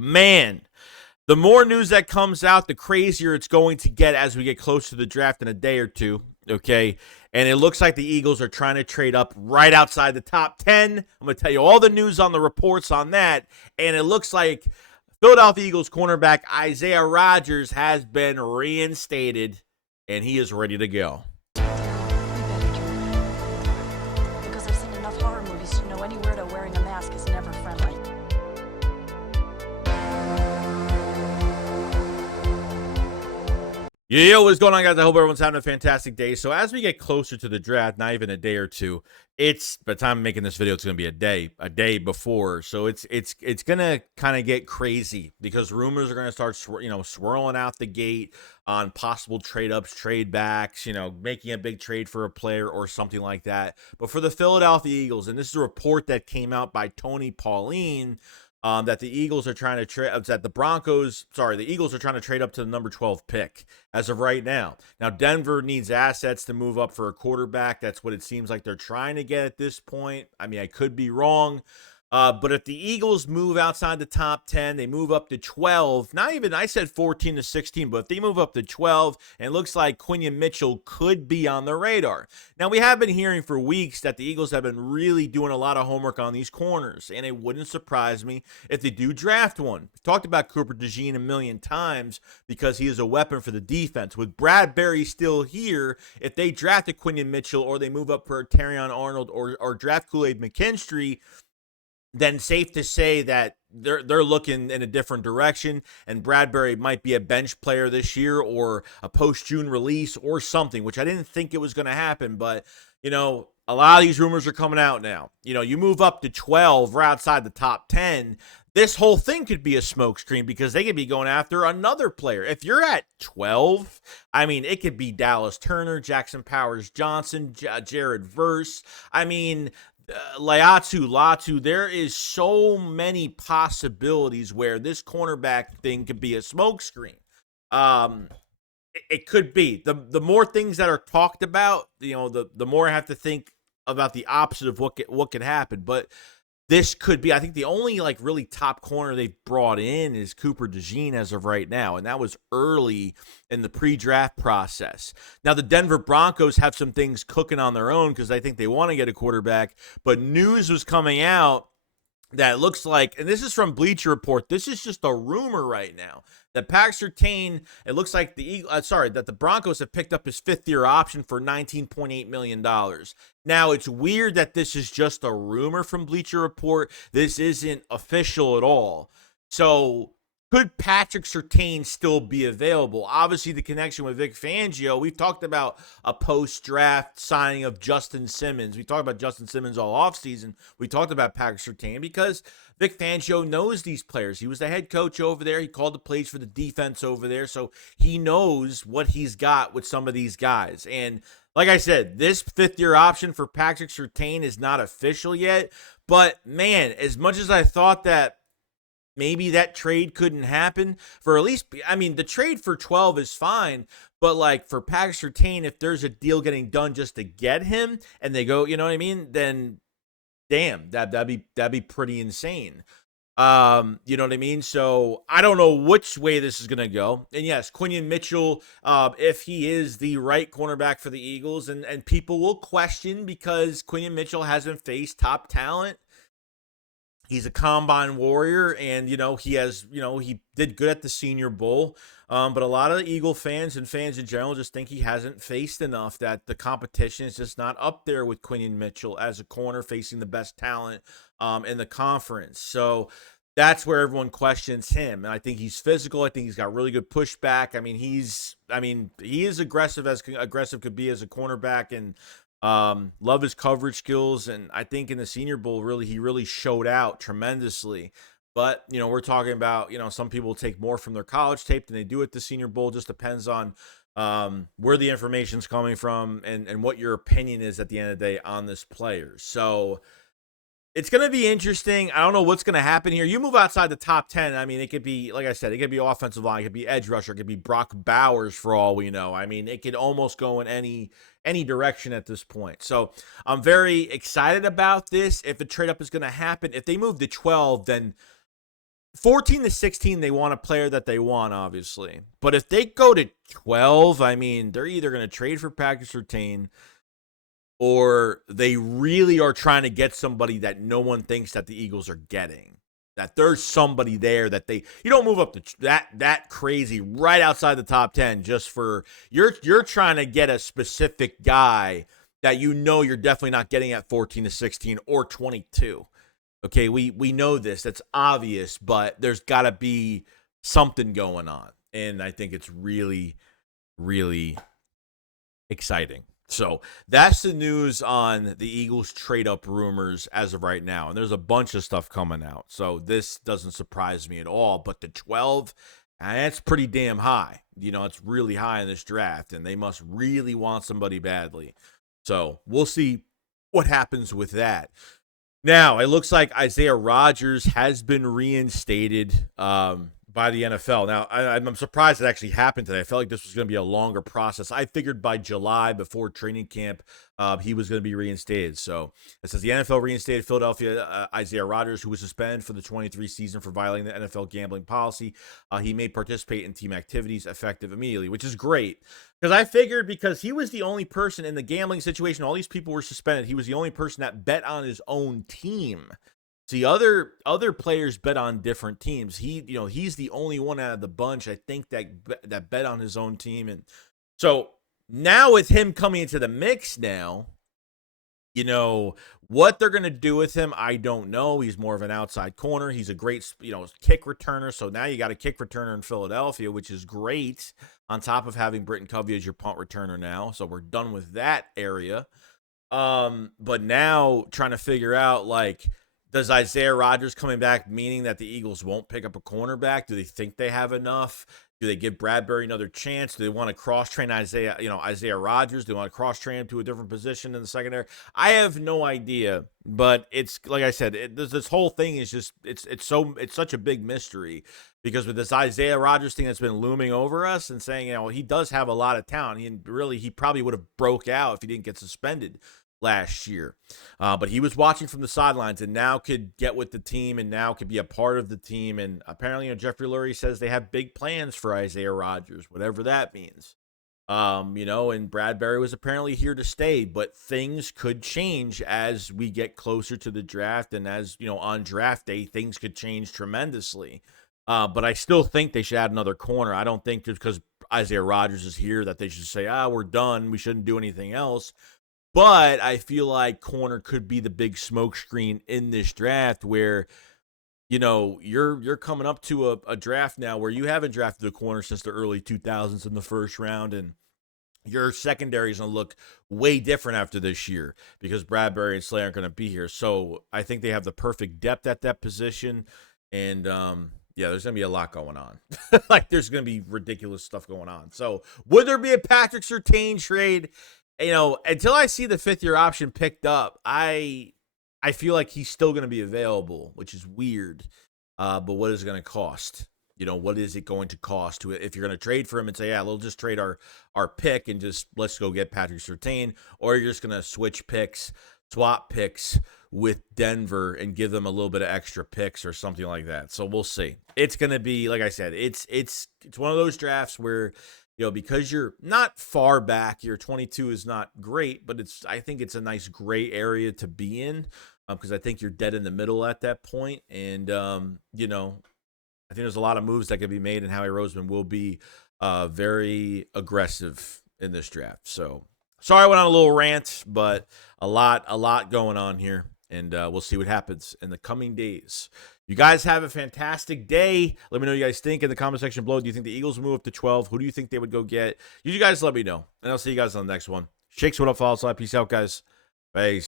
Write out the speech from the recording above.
Man, the more news that comes out, the crazier it's going to get as we get close to the draft in a day or two. Okay. And it looks like the Eagles are trying to trade up right outside the top 10. I'm going to tell you all the news on the reports on that. And it looks like Philadelphia Eagles cornerback Isaiah Rodgers has been reinstated and he is ready to go. You better, Jordan. Because I've seen enough horror movies to know any weirdo wearing a mask is never friendly. Yo, what's going on, guys? I hope everyone's having a fantastic day. So as we get closer to the draft, not even a day or two, by the time I'm making this video, it's going to be a day before. So it's going to kind of get crazy because rumors are going to start, swirling out the gate on possible trade ups, trade backs, making a big trade for a player or something like that. But for the Philadelphia Eagles, and this is a report that came out by Tony Pauline, that the Eagles are trying to trade, that the Eagles are trying to trade up to the number 12 pick as of right now. Now, Denver needs assets to move up for a quarterback. That's what it seems like they're trying to get at this point. I mean, I could be wrong. But if the Eagles move outside the top 10, they move up to 12, not even, I said 14 to 16, but if they move up to 12, and it looks like Quinion Mitchell could be on the radar. Now, we have been hearing for weeks that the Eagles have been really doing a lot of homework on these corners, and it wouldn't surprise me if they do draft one. We've talked about Cooper DeJean a million times because he is a weapon for the defense. With Bradbury still here, if they draft a Quinion Mitchell or they move up for Terrion Arnold or draft Kool-Aid McKinstry, then safe to say that they're looking in a different direction, and Bradbury might be a bench player this year or a post-June release or something, which I didn't think it was going to happen. But, a lot of these rumors are coming out now. You move up to 12 right outside the top 10, this whole thing could be a smokescreen because they could be going after another player. If you're at 12, I mean, it could be Dallas Turner, Jackson Powers Johnson, Jared Verse. I mean, Latu, there is so many possibilities where this cornerback thing could be a smokescreen. It could be. The more things that are talked about, the more I have to think about the opposite of what could happen. But this could be, I think the only really top corner they've brought in is Cooper DeJean as of right now, and that was early in the pre-draft process. Now, the Denver Broncos have some things cooking on their own because I think they want to get a quarterback, but news was coming out that looks like, and this is from Bleacher Report, this is just a rumor right now, that Surtain, it looks like that the Broncos have picked up his fifth-year option for $19.8 million. Now, it's weird that this is just a rumor from Bleacher Report. This isn't official at all. So, could Patrick Surtain still be available? Obviously, the connection with Vic Fangio, we've talked about a post-draft signing of Justin Simmons. We talked about Justin Simmons all offseason. We talked about Patrick Surtain because Vic Fangio knows these players. He was the head coach over there. He called the plays for the defense over there. So he knows what he's got with some of these guys. And like I said, this fifth-year option for Patrick Surtain is not official yet. But, man, as much as I thought that maybe that trade couldn't happen for at least, I mean, the trade for 12 is fine, but for Patrick Surtain, if there's a deal getting done just to get him and they go, you know what I mean? Then damn, that'd be pretty insane. You know what I mean? So I don't know which way this is going to go. And yes, Quinion Mitchell, if he is the right cornerback for the Eagles, and people will question because Quinion Mitchell hasn't faced top talent. He's a combine warrior, and, he did good at the Senior Bowl. But a lot of the Eagle fans and fans in general just think he hasn't faced enough, that the competition is just not up there with Quinion Mitchell as a corner facing the best talent in the conference. So that's where everyone questions him. And I think he's physical. I think he's got really good pushback. I mean, he is aggressive as aggressive could be as a cornerback, and love his coverage skills, and I think in the Senior Bowl, he really showed out tremendously. But, we're talking about, some people take more from their college tape than they do at the Senior Bowl. Just depends on where the information's coming from and what your opinion is at the end of the day on this player. So it's going to be interesting. I don't know what's going to happen here. You move outside the top 10. I mean, it could be, like I said, it could be offensive line. It could be edge rusher. It could be Brock Bowers for all we know. I mean, it could almost go in any direction at this point. So I'm very excited about this. If the trade up is going to happen, if they move to 12, then 14 to 16, they want a player that they want, obviously. But if they go to 12, I mean, they're either going to trade for Patrick Surtain or they really are trying to get somebody that no one thinks that the Eagles are getting. That there's somebody there that you don't move up to that crazy right outside the top 10 just for you're trying to get a specific guy that you know you're definitely not getting at 14 to 16 or 22. Okay, we know this. That's obvious, but there's got to be something going on. And I think it's really, really exciting. So that's the news on the Eagles trade-up rumors as of right now. And there's a bunch of stuff coming out. So this doesn't surprise me at all. But the 12, that's pretty damn high. You know, it's really high in this draft. And they must really want somebody badly. So we'll see what happens with that. Now, it looks like Isaiah Rodgers has been reinstated by the NFL. Now, I'm surprised it actually happened today. I felt like this was going to be a longer process. I figured by July, before training camp, he was going to be reinstated. So it says the NFL reinstated Philadelphia Isaiah Rodgers, who was suspended for the 23 season for violating the NFL gambling policy. He may participate in team activities effective immediately, which is great. Because I figured because he was the only person in the gambling situation, all these people were suspended. He was the only person that bet on his own team. See, other players bet on different teams. He's the only one out of the bunch, I think, that bet on his own team. And so now with him coming into the mix now, what they're going to do with him, I don't know. He's more of an outside corner. He's a great, kick returner. So now you got a kick returner in Philadelphia, which is great, on top of having Britton Covey as your punt returner now. So we're done with that area. But now trying to figure out, does Isaiah Rodgers coming back meaning that the Eagles won't pick up a cornerback? Do they think they have enough? Do they give Bradbury another chance? Do they want to cross-train Isaiah Rodgers? Do they want to cross-train him to a different position in the secondary? I have no idea, but it's like I said, this whole thing is just it's such a big mystery because with this Isaiah Rodgers thing that's been looming over us and saying, he does have a lot of talent. He probably would have broke out if he didn't get suspended last year. But he was watching from the sidelines and now could get with the team and now could be a part of the team. And apparently, Jeffrey Lurie says they have big plans for Isaiah Rodgers, whatever that means. And Bradbury was apparently here to stay, but things could change as we get closer to the draft. And as, on draft day, things could change tremendously. But I still think they should add another corner. I don't think just because Isaiah Rodgers is here that they should say, we're done. We shouldn't do anything else. But I feel like corner could be the big smokescreen in this draft where, you're coming up to a draft now where you haven't drafted a corner since the early 2000s in the first round. And your secondary is going to look way different after this year because Bradbury and Slay aren't going to be here. So I think they have the perfect depth at that position. And, there's going to be a lot going on. There's going to be ridiculous stuff going on. So would there be a Patrick Surtain trade? Until I see the 5th-year option picked up, I feel like he's still going to be available, which is weird. But what is it going to cost? What is it going to cost if you're going to trade for him and say, we'll just trade our pick and just let's go get Patrick Surtain, or you're just going to swap picks with Denver and give them a little bit of extra picks or something like that. So we'll see. It's going to be, like I said, it's one of those drafts where because you're not far back, your 22 is not great, but I think it's a nice gray area to be in because I think you're dead in the middle at that point. And, I think there's a lot of moves that could be made and Howie Roseman will be very aggressive in this draft. So sorry I went on a little rant, but a lot going on here. And we'll see what happens in the coming days. You guys have a fantastic day. Let me know what you guys think in the comment section below. Do you think the Eagles will move up to 12? Who do you think they would go get? You guys let me know. And I'll see you guys on the next one. Shakes, what up, follow, slide. Peace out, guys. Peace.